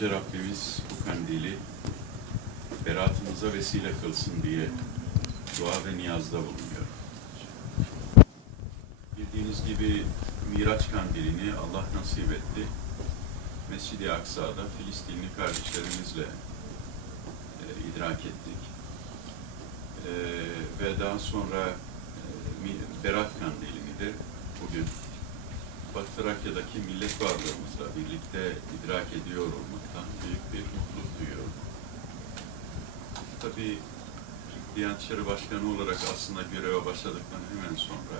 Yüce Rabbimiz bu kandili beraatımıza vesile kılsın diye dua ve niyazda bulunuyor. Bildiğiniz gibi Miraç kandilini Allah nasip etti. Mescid-i Aksa'da Filistinli kardeşlerimizle e, idrak ettik. E, ve daha sonra e, Berat kandilini de bugün Batı Trakya'daki millet varlığımızla birlikte idrak ediyor olmaktan büyük bir mutluluk duyuyorum. Tabii Diyanet İşleri Başkanı olarak aslında göreve başladıktan hemen sonra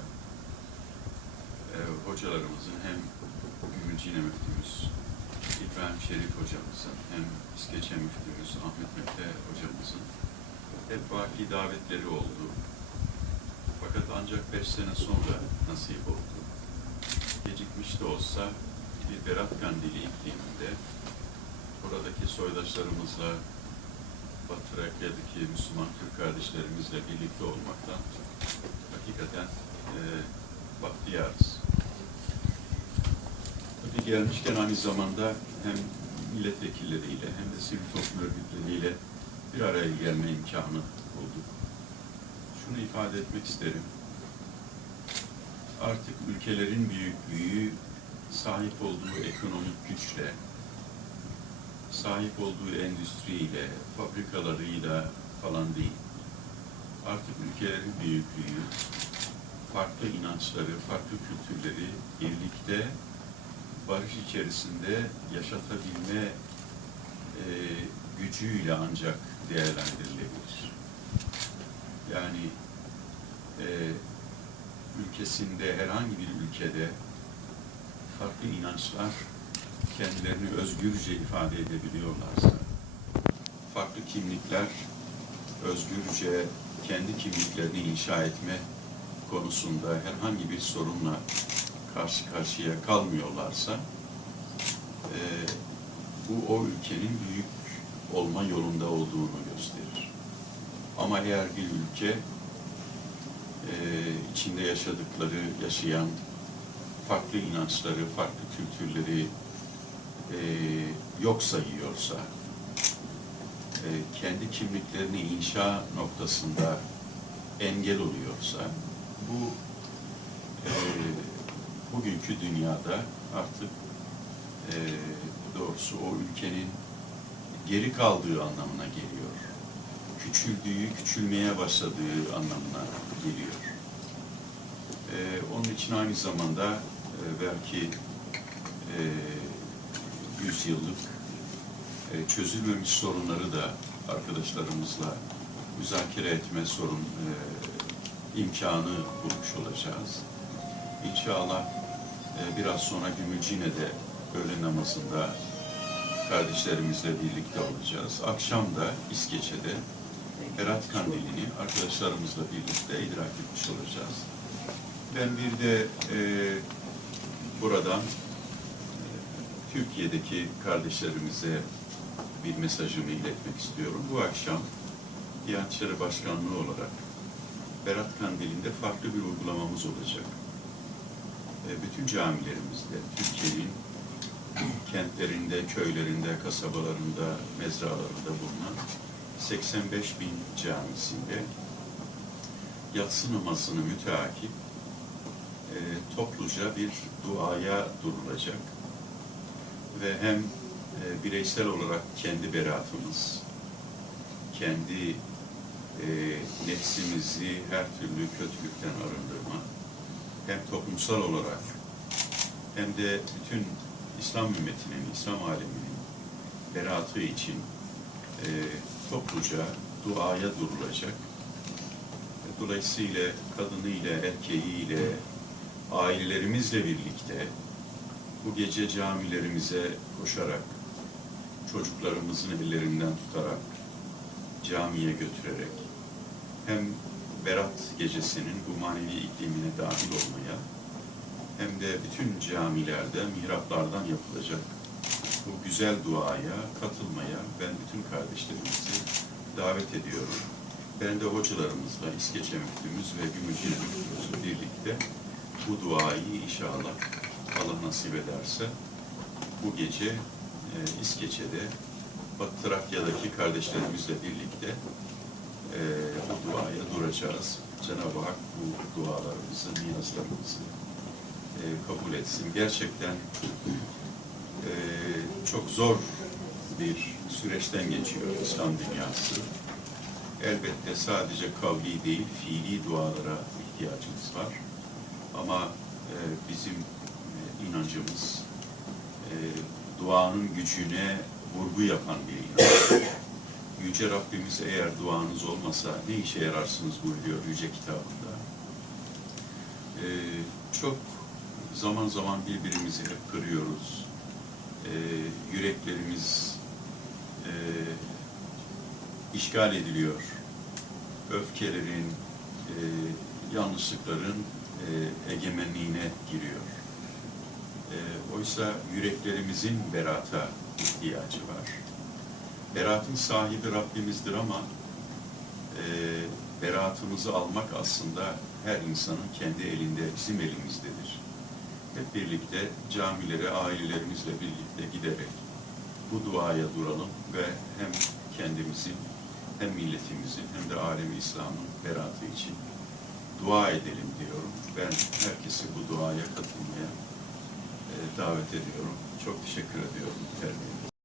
e, hocalarımızın hem Gümülcine Müftümüz İbrahim Şerif hocamızın hem İskeçe Müftümüz Ahmet Mete hocamızın hep vaki davetleri oldu. Fakat ancak beş sene sonra nasip oldu gecikmiş de olsa bir Berat Kandili ikliminde oradaki soydaşlarımızla Batı Trakya'daki Müslüman Türk kardeşlerimizle birlikte olmaktan hakikaten e, bahtiyarız. Tabii gelmişken aynı zamanda hem milletvekilleriyle hem de sivil toplum örgütleriyle bir araya gelme imkanı bulduk. Şunu ifade etmek isterim artık ülkelerin büyüklüğü sahip olduğu ekonomik güçle, sahip olduğu endüstriyle, fabrikalarıyla falan değil. Artık ülkelerin büyüklüğü, farklı inançları, farklı kültürleri birlikte barış içerisinde yaşatabilme e, gücüyle ancak değerlendirilebilir. Yani e, ülkesinde, herhangi bir ülkede farklı inançlar kendilerini özgürce ifade edebiliyorlarsa, farklı kimlikler özgürce kendi kimliklerini inşa etme konusunda herhangi bir sorunla karşı karşıya kalmıyorlarsa, e, bu o ülkenin büyük olma yolunda olduğunu gösterir. Ama eğer bir ülke e, içinde yaşadıkları, yaşayan farklı inançları, farklı kültürleri e, yok sayıyorsa, e, kendi kimliklerini inşa noktasında engel oluyorsa, bu e, bugünkü dünyada artık doğrusu o ülkenin geri kaldığı anlamına geliyor küçüldüğü, küçülmeye başladığı anlamına geliyor. Ee, onun için aynı zamanda e, belki e, yüzyıllık e, çözülmemiş sorunları da arkadaşlarımızla müzakere etme sorun e, imkanı bulmuş olacağız. İnşallah e, biraz sonra Gümülcine'de öğle namazında kardeşlerimizle birlikte olacağız. Akşam da İskeçe'de Berat Kandili'ni arkadaşlarımızla birlikte idrak etmiş olacağız. Ben bir de e, buradan e, Türkiye'deki kardeşlerimize bir mesajımı iletmek istiyorum. Bu akşam Diyanet İşleri Başkanlığı olarak Berat Kandili'nde farklı bir uygulamamız olacak. E, bütün camilerimizde, Türkiye'nin kentlerinde, köylerinde, kasabalarında, mezralarında bulunan 85 bin camisinde yatsı namazını müteakip e, topluca bir duaya durulacak ve hem e, bireysel olarak kendi beraatımız, kendi e, nefsimizi her türlü kötülükten arındırma, hem toplumsal olarak hem de bütün İslam ümmetinin, İslam aleminin beraatı için e, topluca duaya durulacak. Dolayısıyla kadınıyla, erkeğiyle, ailelerimizle birlikte bu gece camilerimize koşarak, çocuklarımızın ellerinden tutarak, camiye götürerek, hem Berat gecesinin bu manevi iklimine dahil olmaya, hem de bütün camilerde, mihraplardan yapılacak bu güzel duaya katılmaya ben bütün kardeşlerimizi davet ediyorum. Ben de hocalarımızla, İskeçe müftümüz ve Gümüşhane müftümüzle birlikte bu duayı inşallah Allah nasip ederse bu gece e, İskeçe'de Batı Trakya'daki kardeşlerimizle birlikte e, bu duaya duracağız. Cenab-ı Hak bu dualarımızı, niyazlarımızı e, kabul etsin. Gerçekten e, çok zor bir süreçten geçiyor İslam dünyası. Elbette sadece kavli değil, fiili dualara ihtiyacımız var. Ama e, bizim e, inancımız e, duanın gücüne vurgu yapan bir inanç. Yüce Rabbimiz eğer duanız olmasa ne işe yararsınız buyuruyor Yüce Kitabında. E, çok zaman zaman birbirimizi hep kırıyoruz. E, yüreklerimiz e, işgal ediliyor. Öfkelerin, e, yanlışlıkların e, egemenliğine giriyor. E, oysa yüreklerimizin berata ihtiyacı var. Beratın sahibi Rabbimizdir ama e, beratımızı almak aslında her insanın kendi elinde, bizim elimizdedir. Hep birlikte camilere, ailelerimizle birlikte giderek bu duaya duralım ve hem kendimizin hem milletimizin hem de alemi İslam'ın beratı için dua edelim diyorum. Ben herkesi bu duaya katılmaya e, davet ediyorum. Çok teşekkür ediyorum. Terbiye.